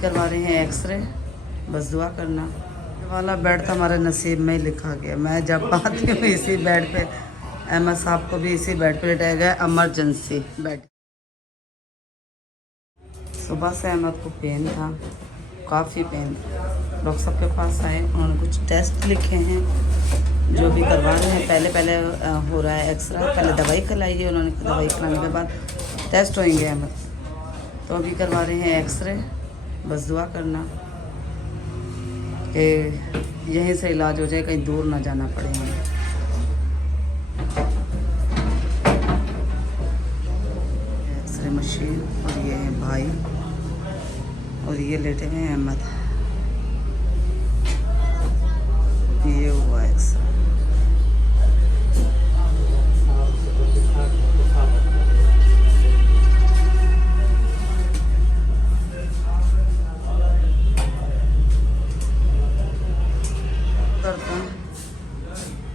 करवा रहे हैं एक्सरे, बस दुआ करना। वाला बेड तो हमारे नसीब में ही लिखा गया। मैं जब आती हूँ इसी बेड पे, अहमद साहब को भी इसी बेड पे लेटाया गया, एमरजेंसी बेड। सुबह से अहमद को पेन था, काफ़ी पेन था। डॉक्टर साहब के पास आए, उन्होंने कुछ टेस्ट लिखे हैं जो भी करवा रहे हैं। पहले हो रहा है एक्सरा, पहले दवाई खिलाई है उन्होंने, दवाई खिलाने के बाद टेस्ट होंगे अहमद। तो अभी करवा रहे हैं एक्सरे, बस दुआ करना कि यहीं से इलाज हो जाए, कहीं दूर ना जाना पड़े हमें। एक्सरे मशीन, और ये है भाई, और ये लेटे हुए हैं अहमद। ये हुआ एक्सरे।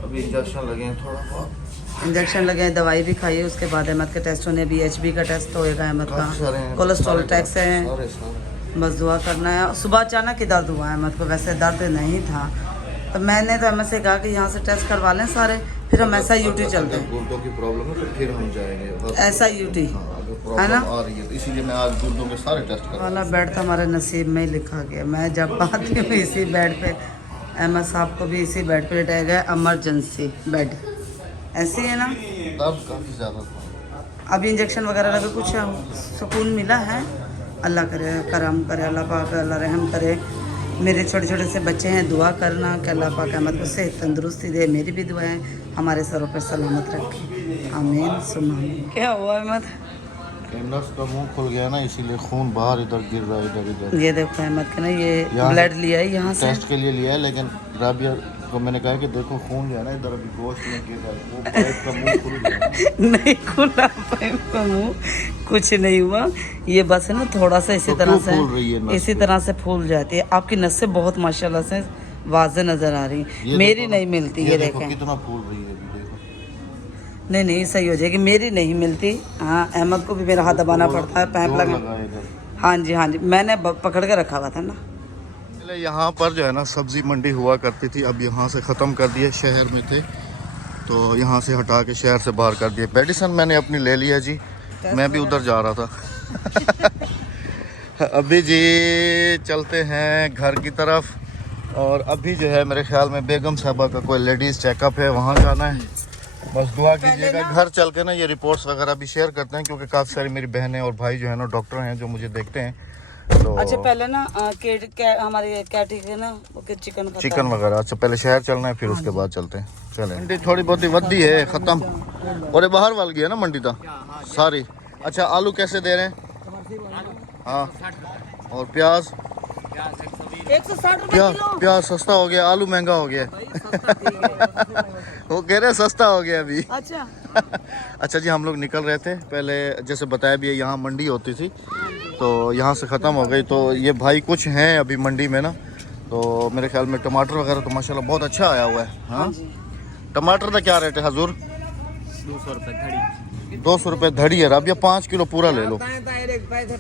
अभी इंजेक्शन लगे हैं, थोड़ा बहुत इंजेक्शन लगे हैं, दवाई भी खाई है। उसके बाद अहमद के टेस्ट होने, BHB का टेस्ट होएगा अहमद का, कोलेस्ट्रॉल टैक्स है। बस दुआ करना है। सुबह अचानक ही दर्द हुआ अहमद को, वैसे दर्द नहीं था। तो मैंने तो अहमद से कहा कि यहाँ से टेस्ट करवा लें सारे, फिर हम SIUT चलते हैं। गुर्दों की प्रॉब्लम है तो फिर हम जाएंगे SIUT, है ना, आ रही है, तो इसीलिए मैं आज गुर्दों के सारे टेस्ट कर वाला बेड तो हमारे नसीब में ही लिखा गया। मैं जब आती हूँ इसी बेड पे, अहमद साहब को भी इसी बेड पे लेटाया गया, एमरजेंसी बेड। ऐसे है ना, दर्द काफ़ी ज़्यादा था। अभी इंजेक्शन वगैरह लगे, कुछ सुकून मिला है। अल्लाह करे, करम करे, अल्लाह पाक अल्लाह रहम करे। मेरे छोटे छोटे से बच्चे हैं, दुआ करना कि अल्लाह पाक अहमद को सेहत तंदुरुस्ती दे। मेरी भी दुआएं हमारे सरों पर सलामत रखे, आमीन सुम्मा आमीन। क्या हुआ अहमद? नस का मुंह खुल गया ना, इसीलिए खून बाहर इधर गिर रहा है, इधर इधर। ये देखो अहमद के ना, ये ब्लड लिया है यहाँ से, टेस्ट के लिए लिया है, लेकिन राबिया को मैंने कहा कि देखो खून जो है ना इधर अभी गोश्त में गिर रहा है, वो पाइप का मुंह खुल गया। नहीं खुला पाइप का मुंह, कुछ नहीं हुआ। ये बस है ना थोड़ा सा इसी तरह से, इसी तरह से फूल जाती है। आपकी नसें बहुत माशाल्लाह से वाज़े नजर आ रही, मेरी नहीं मिलती। ये देखें कितना फूल रही है, नहीं सही हो जाएगी, मेरी नहीं मिलती। हाँ, अहमद को भी मेरा हाथ दबाना पड़ता है, पैप लगा। हाँ जी, मैंने पकड़ के रखा हुआ था ना। पहले यहाँ पर जो है ना सब्जी मंडी हुआ करती थी, अब यहाँ से ख़त्म कर दिए। शहर में थे तो यहाँ से हटा के शहर से बाहर कर दिए। मेडिसिन मैंने अपनी ले लिया जी, मैं भी उधर जा रहा था। अभी जी चलते हैं घर की तरफ, और अभी जो है मेरे ख्याल में बेगम साहबा का कोई लेडीज़ चेकअप है, वहाँ जाना है। बस दुआ कीजिएगा। घर चल के ना ये रिपोर्ट्स वगैरह भी शेयर करते हैं, क्योंकि काफ़ी सारी मेरी बहनें और भाई जो है ना डॉक्टर हैं जो मुझे देखते हैं। तो अच्छा पहले ना हमारी कैटी है ना, चिकन वगैरह, अच्छा पहले शहर चलना है, फिर उसके बाद चलते हैं। चले, मंडी थोड़ी बहुत ही वद्दी है, ख़त्म, और ये बाहर वाल गया ना मंडी था सारी। अच्छा आलू कैसे दे रहे हैं? हाँ, और प्याज 160 प्याज सस्ता हो गया, आलू महंगा हो गया। वो कह रहे सस्ता हो गया अभी। अच्छा अच्छा जी, हम लोग निकल रहे थे, पहले जैसे बताया भी है यहाँ मंडी होती थी, तो यहाँ से ख़त्म हो गई। तो ये भाई कुछ हैं अभी मंडी में ना, तो मेरे ख्याल में टमाटर वगैरह तो माशाल्लाह बहुत अच्छा आया हुआ है। हाँ, टमाटर का क्या रेट है हजूर? 200 रुपये धड़ी। 200 रुपये धड़ी है। अब ये 5 किलो पूरा ले लो,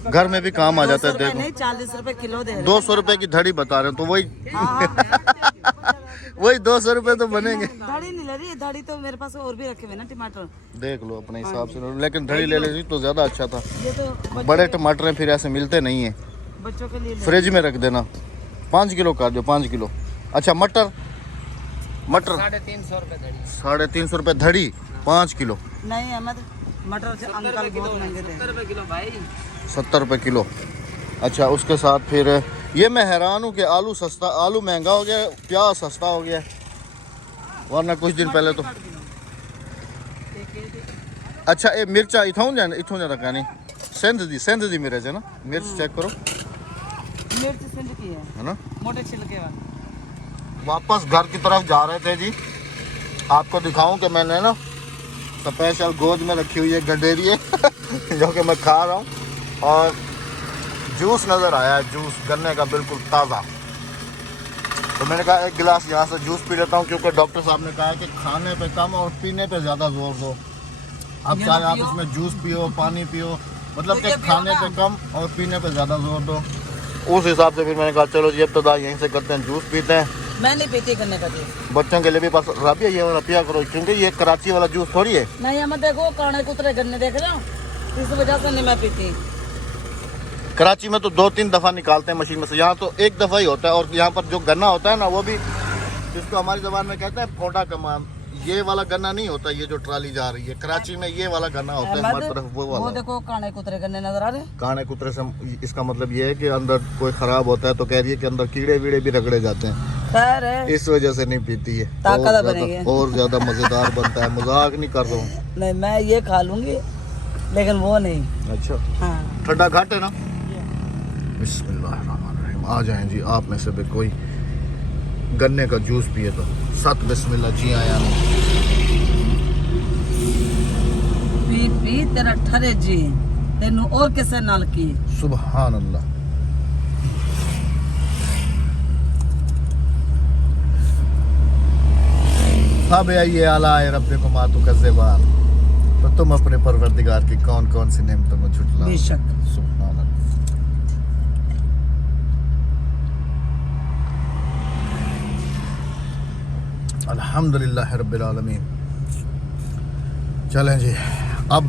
घर में भी काम आ जाता है। देखो नहीं 40 रुपए किलो दे 200 रुपये की धड़ी बता रहे हैं, तो वही वही 200 रुपये तो बनेंगे। धड़ी नहीं ले रही, धड़ी तो मेरे पास और भी रखे हुए ना टमाटर, देख लो अपने हिसाब से, लेकिन धड़ी ले लेती तो ज़्यादा अच्छा था। ये तो बड़े टमाटर फिर ऐसे मिलते नहीं है, बच्चों के लिए फ्रिज में रख देना। 5 किलो कर दो, 5 किलो। अच्छा मटर 350 रुपये धड़ी। 350 रुपये धड़ी, 5 किलो। नहीं अहमद, मटर से अंकल बहुत महंगे थे। 70 रुपये किलो भाई। 70 रुपये किलो। अच्छा उसके साथ फिर ये मैं हैरान हूँ कि आलू महंगा हो गया, प्याज सस्ता हो गया, वरना कुछ दिन पहले तो। अच्छा ये मिर्चा इथों जाना कहनी सेंध दी मिर्च है ना, मिर्च चेक करो, मिर्च सिंध की है ना, मोटे छिलके वाली। वापस घर की तरफ जा रहे थे जी, आपको दिखाऊं कि मैंने ना स्पेशल गोद में रखी हुई है गंडेरी है जो कि मैं खा रहा हूँ, और जूस नज़र आया है, जूस गन्ने का बिल्कुल ताज़ा। तो मैंने कहा एक गिलास यहाँ से जूस पी लेता हूँ, क्योंकि डॉक्टर साहब ने कहा है कि खाने पे कम और पीने पे ज़्यादा जोर दो। अब चाहे आप इसमें जूस पियो, पानी पियो, मतलब कि खाने पे कम और पीने पे ज़्यादा जोर दो। उस हिसाब से फिर मैंने कहा चलो जी इब्तिदा यहीं से करते हैं, जूस पीते हैं। मैं नहीं पीती गन्ने का जूस। बच्चों के लिए भी बस राबिया ये वाला पिया करो, क्योंकि ये कराची वाला जूस थोड़ी है। नहीं हमें देखो काने कुतरे गन्ने देख रहे हो, इस वजह से नहीं मैं पीती। कराची में तो 2-3 दफ़ा निकालते हैं मशीन में से, यहाँ तो एक दफ़ा ही होता है। और यहाँ पर जो गन्ना होता है ना, वो भी जिसको हमारी ज़बान में कहते हैं फोटा कमान, ये वाला गन्ना नहीं होता। ये जो ट्राली जा रही है कराची में, ये वाला गन्ना होता है हमारी तरफ, वो वो वाला। देखो काने कुतरे गन्ने नजर आ रहे। काने कुतरे से इसका मतलब ये है कि अंदर कोई ख़राब होता है, तो कह रही है कि अंदर कीड़े वीड़े भी रगड़े जाते हैं, खैर है, इस वजह से नहीं पीती है। ताकत बनेगी। और ज़्यादा मज़ेदार बनता है, मजाक नहीं कर रहा हूँ। नहीं मैं ये खा लूंगी लेकिन वो नहीं। अच्छा, हाँ ठंडा घाट है ना। बिस्मिल्लाहिर्रहमानिर्रहीम। आ जाएं जी, आप में से भी कोई गन्ने का जूस पिए तो सत बिस्मिल्लाह जी आया। पी पी तेरा ठरे जी, तेनू और किसे नाल की। सुभान अल्लाह। अब ये आला है रब्बे को मातु का ज़बान, तो तुम अपने परवरदिगार की कौन कौन सी नेमतों को झुठलाओ। बेशक। सुभान अल्लाह। अल्हम्दुलिल्लाह रब्बिल आलमीन। चलें जी, अब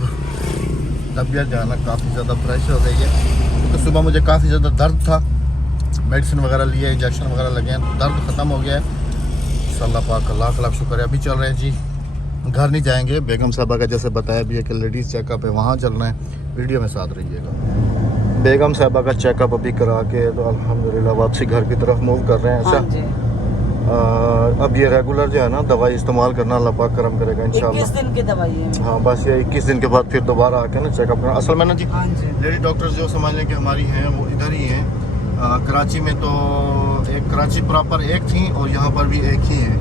तबीयत जो है ना काफ़ी ज़्यादा फ्रेश हो गई है, क्योंकि सुबह मुझे काफ़ी ज़्यादा दर्द था, मेडिसिन वगैरह लिए, इंजेक्शन वगैरह लगे हैं, दर्द ख़त्म हो गया है। अल्लाह पाक का लाख लाख शुक्र है। अभी चल रहे हैं जी, घर नहीं जाएंगे, बेगम साहबा का जैसे बताया भी है कि लेडीज़ चेकअप है, वहाँ चलना है। वीडियो में साथ रहिएगा। बेगम साहबा का चेकअप अभी करा के तो अल्हम्दुलिल्लाह वापसी घर की तरफ मूव कर रहे हैं। हाँ ऐसा जी। अब ये रेगुलर जो है ना दवाई इस्तेमाल करना अल्लाह पाक करम करेगा 21 इंशाल्लाह। दिन की दवाई है। हाँ बस ये 21 दिन के बाद फिर दोबारा आके ना चेकअप करना। असल में ना जी, हाँ जी। लेडी डॉक्टर्स जो समझ लें कि हमारी हैं वो इधर ही हैं। कराची में तो एक कराची प्रॉपर एक थी और यहाँ पर भी एक ही है।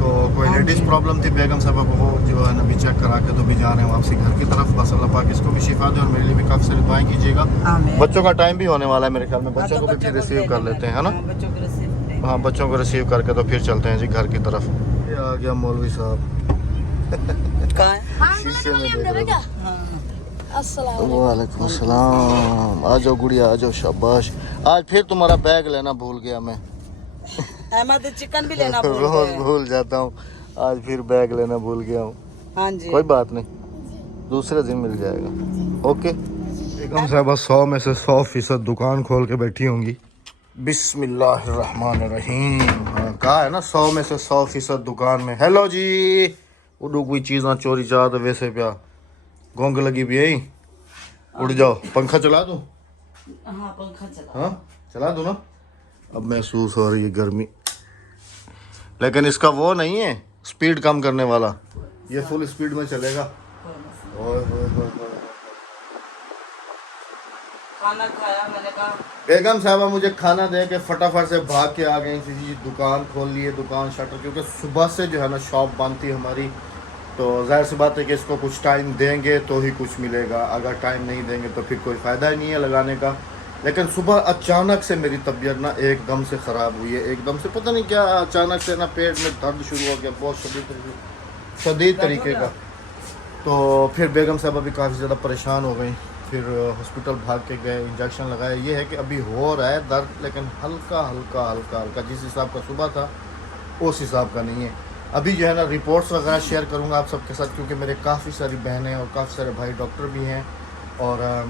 तो कोई हाँ लेडीज़ जी। प्रॉब्लम थी बेगम साहबा को, वो जो है ना अभी चेक करा के तो भी जा रहे हैं वापसी घर की तरफ। बस अल्लाह पाक इसको भी शिफा दे और मेरे लिए भी काफ़ी सारी दुआएं कीजिएगा। आमीन। बच्चों का टाइम भी होने वाला है मेरे ख्याल में, हाँ, बच्चों तो को भी बच्चों रिसीव कर लेते हैं, है ना। हाँ, बच्चों को रिसीव करेंगे। हाँ बच्चों को रिसीव करके तो फिर चलते हैं जी घर की तरफ। ये आ गया मौलवी साहब, कहाँ है? शीशे में देख रहे थे। हाँ। वालेकुम अस्सलाम। आ जाओ गुड़िया, आ जाओ, शाबाश। आज फिर तुम्हारा बैग लेना भूल गया मैं। अहमद चिकन भी लेना भूल रोज गए। भूल जाता हूँ, आज फिर बैग लेना भूल गया हूँ। हाँ जी। कोई बात नहीं, दूसरे दिन मिल जाएगा। ओके। बेगम साहबा 100 में से 100% दुकान खोल के बैठी होंगी। बिस्मिल्लाहिर्रहमानिर्रहीम। हाँ कहा है ना 100 में से 100% दुकान में। हेलो जी, उड़ू कोई चीज़ चोरी चाह तो वैसे प्या गोंग लगी भी यही। उड़ जाओ, पंखा चला दूँ? हाँ पंखा चला। हाँ चला दूँ ना। अब महसूस हो रही है गर्मी, लेकिन इसका वो नहीं है स्पीड कम करने वाला, ये फुल स्पीड में चलेगा। ओए होए होए होए। खाना खाया, मैंने कहा बेगम साहबा मुझे खाना दे के फटाफट से भाग के आ गई थी जी। दुकान खोल लिए, दुकान शटर, क्योंकि सुबह से जो है ना शॉप बंद थी हमारी। तो जाहिर सी बात है कि इसको कुछ टाइम देंगे तो ही कुछ मिलेगा, अगर टाइम नहीं देंगे तो फिर कोई फ़ायदा ही नहीं है लगाने का। लेकिन सुबह अचानक से मेरी तबीयत ना एकदम से ख़राब हुई है, एकदम से पता नहीं क्या अचानक से ना पेट में दर्द शुरू हो गया, बहुत शदीद तरीके का। तो फिर बेगम साहबा भी काफ़ी ज़्यादा परेशान हो गई, फिर हॉस्पिटल भाग के गए, इंजेक्शन लगाए। ये है कि अभी हो रहा है दर्द, लेकिन हल्का हल्का हल्का हल्का, जिस हिसाब का सुबह था उस हिसाब का नहीं है। अभी जो है ना रिपोर्ट्स वगैरह शेयर करूँगा आप सबके साथ, क्योंकि मेरे काफ़ी सारी बहनें और काफ़ी सारे भाई डॉक्टर भी हैं, और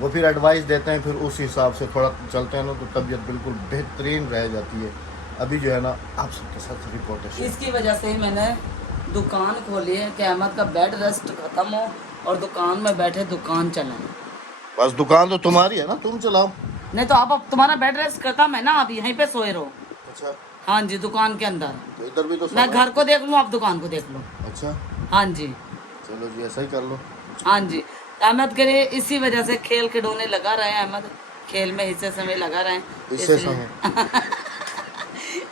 वो फिर एडवाइस देते हैं, फिर उस हिसाब से थोड़ा चलते हैं ना, तो तबीयत बिल्कुल बेहतरीन रह जाती है। अभी जो है ना आप सबके साथ रिपोर्ट है। इसकी वजह से ही मैंने दुकान खोली है कि अहमद का बेड रेस्ट खत्म हो और दुकान में बैठे दुकान चलाएं। बस दुकान तो तुम्हारी है ना, तुम चलाओ। नहीं तो आप अब तुम्हारा बेड रेस्ट करता मैं ना, आप यहीं पे सोए रहो। अच्छा, हाँ जी, दुकान के अंदर। तो इधर भी तो मैं सोना है। घर को देख लूँ, आप दुकान को देख लो। अच्छा हाँ जी। चलो जी, ऐसा ही कर लो। हाँ जी, अहमद के लिए इसी वजह से खेल खिडौने लगा रहे हैं, अहमद खेल में हिस्से समय लगा रहे हैं, इससे इसलिए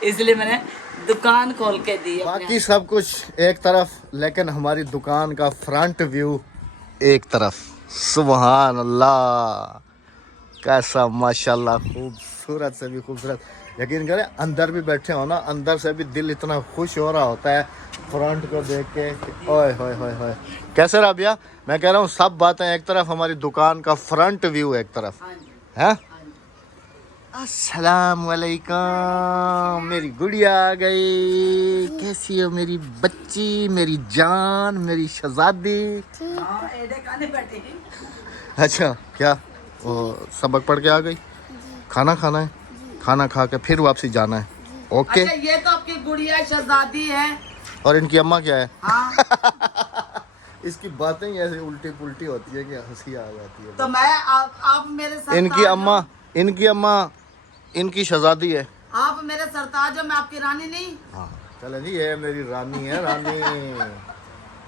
इसलिए मैंने दुकान खोल के दी है। बाकी सब कुछ एक तरफ, लेकिन हमारी दुकान का फ्रंट व्यू एक तरफ। सुभान अल्लाह, कैसा माशाल्लाह, खूबसूरत से भी खूबसूरत। यकीन करें अंदर भी बैठे हो ना, अंदर से भी दिल इतना खुश हो रहा होता है फ्रंट को देख के। ओए होए होए होए, कैसे राबिया? मैं कह रहा हूँ सब बातें एक तरफ, हमारी दुकान का फ्रंट व्यू एक तरफ हाँ जी। है। अस्सलाम वालेकुम, मेरी गुड़िया आ गई। कैसी हो मेरी बच्ची, मेरी जान, मेरी शहजादी? अच्छा, क्या वो सबक पढ़ के आ गई? खाना खाना है, खाना खा के फिर वापसी जाना है। ओके। अच्छा, ये तो आपकी गुड़िया शहजादी है और इनकी अम्मा क्या है? हाँ। इसकी बातें ही ऐसे उल्टी पुल्टी होती है कि हंसी आ जाती है। तो मैं आप मेरे सरताज इनकी हो। अम्मा इनकी शहजादी है। आप मेरे सरताज हो, मैं आपकी रानी नहीं। हाँ चले जी, ये मेरी रानी है, रानी। हाँ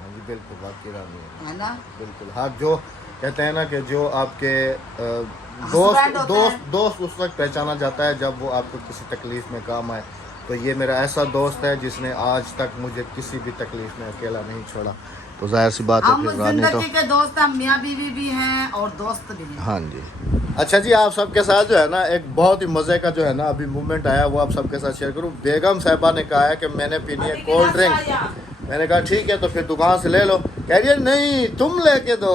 जी बिल्कुल, आपकी रानी है ना। बिल्कुल। हाँ, जो कहते हैं ना कि जो आपके Husband होते हैं। दोस्त उस वक्त पहचाना जाता है जब वो आपको किसी तकलीफ में काम आए। तो ये मेरा ऐसा दोस्त है जिसने आज तक मुझे किसी भी तकलीफ में अकेला नहीं छोड़ा। तो जाहिर सी बात है हम फिर रानी तो। जिंदगी के दोस्त हैं, मियाँ बीवी भी हैं और दोस्त भी हैं। हाँ जी। अच्छा जी, आप सबके साथ जो है ना एक बहुत ही मज़े का जो है ना अभी मूवमेंट आया, वो आप सबके साथ शेयर करूँ। बेगम साहिबा ने कहा है कि मैंने पीनी है कोल्ड ड्रिंक। मैंने कहा ठीक है, तो फिर दुकान से ले लो। कह रही है नहीं, तुम लेके दो।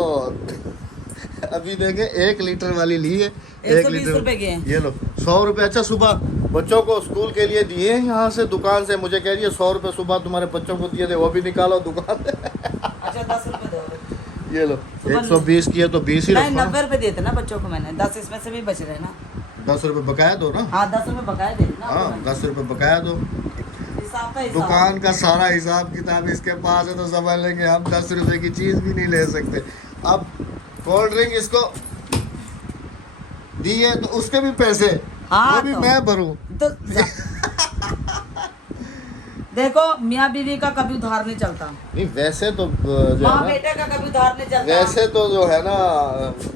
अभी देखे 1 लीटर वाली ली है, 1 लीटर रुपए की है। ये लो 100 रुपये। अच्छा, सुबह बच्चों को स्कूल के लिए दिए यहाँ से दुकान से। मुझे कह रही है 100 रुपये सुबह तुम्हारे बच्चों को दिए थे, वो भी निकालो दुकान से। अच्छा, 10 रुपए दो। ये लो 120 की है तो 20 ही नहीं, रखो ना। 90 रुपए दिए थे ना बच्चों को मैंने, 10 इसमें से भी बच रहे ना। 10 रुपये बकाया दो ना। हाँ, 10 रुपए बकाया दे ना। हाँ, 10 रुपये बकाया दो। हिसाब का हिसाब। दुकान का सारा हिसाब किताब इसके पास है, तो समझ लेंगे हम 10 रुपए की चीज़ भी नहीं ले सकते। अब कोल्ड ड्रिंक इसको दी है तो उसके भी पैसे, हाँ, वो भी तो मैं भरूं। तो देखो, मियाँ बीवी का कभी उधार नहीं चलता। नहीं वैसे तो जो है माँ ना, बेटे का कभी उधार नहीं चलता। वैसे तो जो है ना,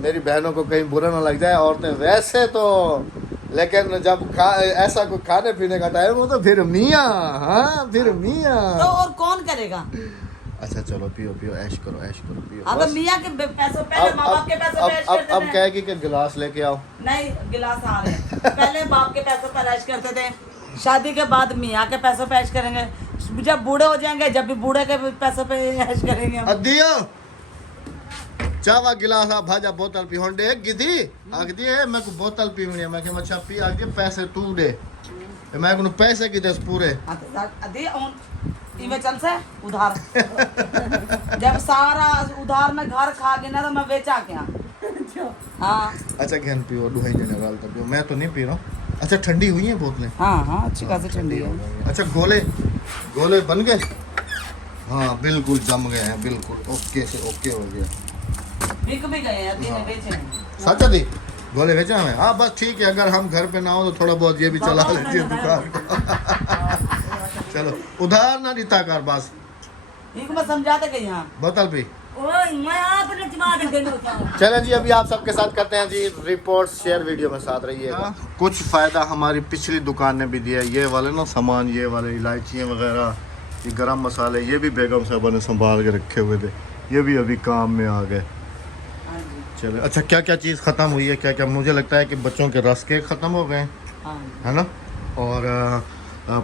मेरी बहनों को कहीं बुरा ना लग जाए औरतें, वैसे तो। लेकिन जब ऐसा कोई खाने पीने का टाइम हो तो फिर मियाँ, हाँ फिर मियाँ। तो और कौन करेगा? अच्छा चलो, पियो पियो, ऐश करो पियो। अब बस। मियाँ के पैसों, पहले माँ बाप के पैसों पे ऐश करते अब थे। कहेगी कि गिलास लेके आओ। नहीं, गिलास आ रहे हैं। पहले बाप के पैसों पर ऐश करते थे, शादी के बाद मियाँ के पैसों पे ऐश करेंगे। जब बूढ़े हो जाएंगे, जब भी बूढ़े के पैसों पे ऐश करेंगे हम। अदियो चावा गिलास आ भाजा बोतल पी होंडे गिदी आग दिए मैं को बोतल पीवनी है। मैं के अच्छा पी आग दिए, पैसे तू दे। मैं को पैसे की दस पूरे अदी इमे चल से उधार। जब सारा उधार में घर खा गया ना तो मैं बेचा क्या। हाँ अच्छा घन पियो, दुहाई जने डाल पियो, मैं तो नहीं पी रहा हूँ। अच्छा ठंडी हुई है बोतलें? हाँ, अच्छी खासी ठंडी है। अच्छा गोले बन गए? हाँ बिल्कुल जम गए हैं, बिल्कुल ओके से ओके हो गया। बिक भी गए हैं, अदी ने बेचे हैं। सच दी गोले बेचा हमें? हाँ बस ठीक है, अगर हम घर पे ना हो तो थोड़ा बहुत ये भी चला लेती है दुकान को। चलो उधार ना देता कर बस। इनको मैं समझाते गई। यहाँ बोतल पी। मैं आपने जमा देना। चलें जी, अभी आप सबके साथ करते हैं जी रिपोर्ट शेयर, वीडियो में साथ रहिएगा। कुछ फ़ायदा हमारी पिछली दुकान ने भी दिया। ये वाले ना सामान, ये वाले इलायचियाँ वगैरह, ये गरम मसाले, ये भी बेगम साहबा ने संभाल के रखे हुए थे, ये भी अभी काम में आ गए। चलो अच्छा, क्या क्या चीज़ ख़त्म हुई है? क्या क्या? मुझे लगता है कि बच्चों के रस केक ख़त्म हो गए है ना, और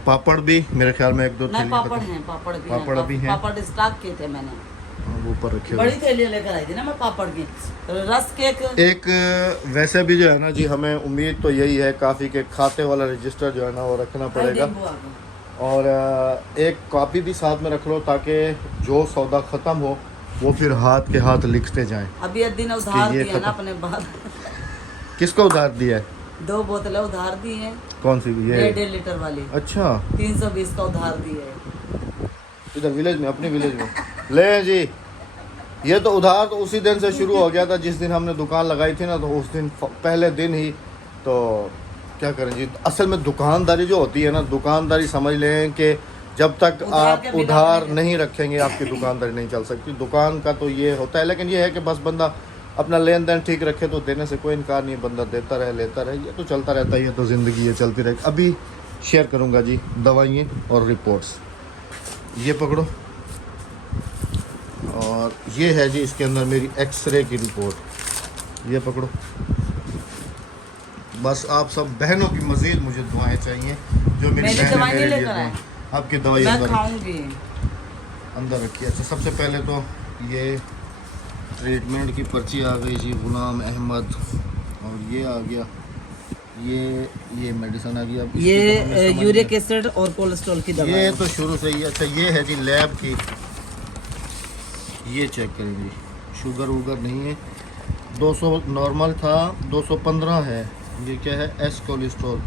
पापड़ भी मेरे ख्याल में 1-2 थैली पापड़ हैं, पापड़ भी पापड़ हैं। भी हैं। पापड़ स्टॉक किए थे मैंने, वो ऊपर रखे हुए। बड़ी थैली लेकर आई थी ना मैं पापड़ की। तो रस केक एक वैसे भी जो है ना जी, हमें उम्मीद तो यही है काफ़ी के खाते वाला रजिस्टर जो है ना वो रखना पड़ेगा, और एक कॉपी भी साथ में रख लो ताकि जो सौदा ख़त्म हो वो फिर हाथ के हाथ लिखते जाएं। अभी एक दिन उधार ये दिया ना खत्म। अपने बाद। किसको उधार दिया है? 2 बोतलें उधार दी हैं। कौन सी? ये 1.5 लीटर वाली। अच्छा 320 का उधार दिया है। इधर विलेज में, अपनी विलेज में ले जी। ये तो उधार तो उसी दिन से शुरू हो गया था जिस दिन हमने दुकान लगाई थी ना, तो उस दिन पहले दिन ही। तो क्या करें जी, असल में दुकानदारी जो होती है ना, दुकानदारी समझ लें कि जब तक आप उधार नहीं रखेंगे आपकी दुकानदारी नहीं चल सकती। दुकान का तो ये होता है, लेकिन ये है कि बस बंदा अपना लेन देन ठीक रखे तो देने से कोई इनकार नहीं, बंदा देता रहे लेता रहे, ये तो चलता रहता है, ये तो ज़िंदगी ये चलती रहेगी। अभी शेयर करूँगा जी दवाइयाँ और रिपोर्ट्स। ये पकड़ो, और ये है जी इसके अंदर मेरी एक्सरे की रिपोर्ट, ये पकड़ो। बस आप सब बहनों की मज़ीद मुझे दुआएं चाहिए, जो मेरी बहनें मेरे लिए दुआएं। आपकी दवाई अंदर रखिए। अच्छा सबसे पहले तो ये ट्रीटमेंट की पर्ची आ गई जी, गुलाम अहमद, और ये आ गया, ये मेडिसिन आ गई। अब इसकी ये तो हमें समझ यूरिक नहीं- एसिड और कोलेस्ट्रॉल की दवा ये है। तो शुरू से ही अच्छा। ये है जी लैब की, ये चेक करेंगे, शुगर वुगर नहीं है। 200 नॉर्मल था, 215 है। ये क्या है, एस कोलेस्ट्रॉल।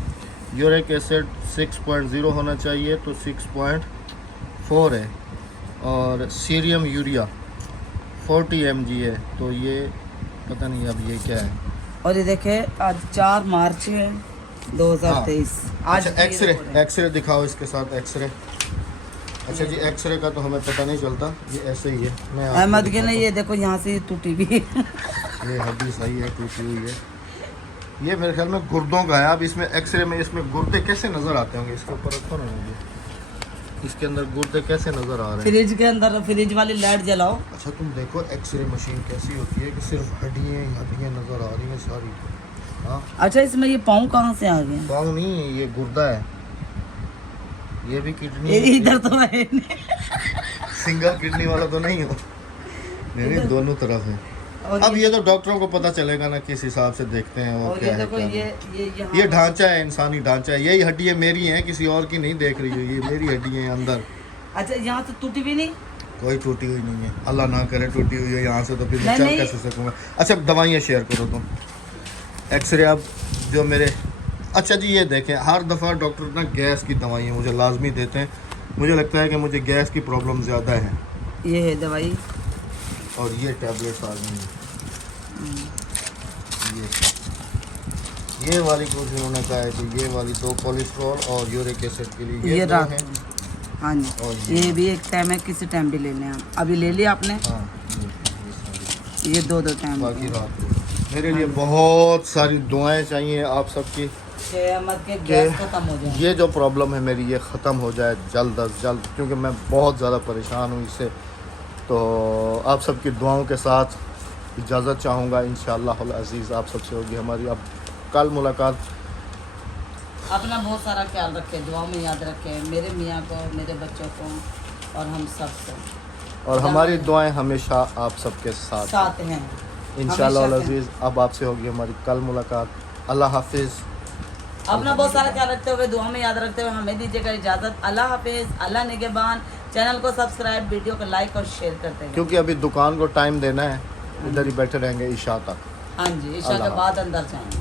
यूरिक एसिड 6.0 होना चाहिए, तो 6.4 है। और सीरियम यूरिया 40 mg है, तो ये पता नहीं अब ये क्या है। और ये देखे आज 4 मार्च है 2023। आज अच्छा, एक्सरे दिखाओ इसके साथ एक्सरे। अच्छा जी, एक्सरे का तो हमें पता नहीं चलता, ये ऐसे ही है। मैं आपको अहमद के दिखाता ने ये देखो यहाँ से टूटी भी है। हूँ। ये हड्डी सही है, टूटी हुई है। ये मेरे ख्याल में गुर्दों का है। अब इसमें एक्सरे में इसमें गुर्दे कैसे नज़र आते होंगे, इसके ऊपर रखो ना मुझे। इसके अंदर गुर्दे कैसे नज़र आ रहे हैं। फ्रिज के अंदर फ्रिज वाली लाइट जलाओ। अच्छा तुम देखो एक्सरे मशीन कैसी होती है कि सिर्फ हड्डियाँ नज़र आ रही हैं सारी। हाँ, अच्छा इसमें ये पाँव कहाँ से आ गए? पाँव नहीं, ये गुर्दा है। ये भी किडनी ये है। इधर तो है नहीं। सिंगल किडनी वाला तो नहीं हो, नहीं दोनों तरफ है। और अब ये तो डॉक्टरों को पता चलेगा ना, किस हिसाब से देखते हैं वो और क्या ये है देखो क्या ये नहीं। ये ढांचा है, इंसानी ढांचा है। यही हड्डियाँ मेरी हैं, किसी और की नहीं देख रही हो। ये मेरी हड्डियाँ हैं अंदर। अच्छा यहाँ से टूटी भी नहीं? कोई टूटी हुई नहीं है, अल्लाह ना करे टूटी हुई हो यहाँ से, तो फिर मैं नहीं, चल नहीं। कैसे सकूँगा। अच्छा दवाइयाँ शेयर करो तुम। एक्सरे अब जो मेरे, अच्छा जी ये देखें, हर दफ़ा डॉक्टर ना गैस की दवाइयाँ मुझे लाजमी देते हैं। मुझे लगता है कि मुझे गैस की प्रॉब्लम ज़्यादा है। ये है दवाई। और ये टैबलेट्स आ गई हैं। ये वाली कुछ उन्होंने कहा है कि ये वाली 2 कोलेस्ट्रॉल और यूरिक एसिड के लिए ये 2 रात हैं। को। हाँ जी, और ये भी एक टाइम है, किसी टाइम भी ले लें आप। अभी ले लिया आपने? हाँ ये सारी। ये 2 टाइम। बाकी रात को मेरे लिए बहुत सारी दुआएं चाहिए आप सबकी अहमद के गैस खत्म हो जाए। ये जो प्रॉब्लम है मेरी, ये ख़त्म हो जाए जल्द अज जल्द, क्योंकि मैं बहुत ज़्यादा परेशान हूँ इससे। तो आप सबकी दुआओं के साथ इजाज़त चाहूँगा। इंशाअल्लाह अज़ीज़ आप सबसे होगी हमारी अब कल मुलाकात। अपना बहुत सारा ख्याल रखें, दुआ में याद रखें मेरे मियाँ को, मेरे बच्चों को और हम सब को। और हमारी दुआएं हमेशा आप सबके साथ साथ हैं इंशाअल्लाह हमेशा अज़ीज़। अब आपसे होगी हमारी कल मुलाकात। अल्लाह हाफिज़। अपना बहुत सारा ख्याल रखते हुए, दुआ में याद रखते हुए हमें दीजिएगा इजाज़त। अल्लाह हाफिज़, अल्लाह निगहबान। चैनल को सब्सक्राइब, वीडियो को लाइक और शेयर करते हैं। क्योंकि अभी दुकान को टाइम देना है, इधर ही बैठे रहेंगे ईशा तक। हाँ जी, ईशा के अल्लाह बाद अंदर जाएंगे।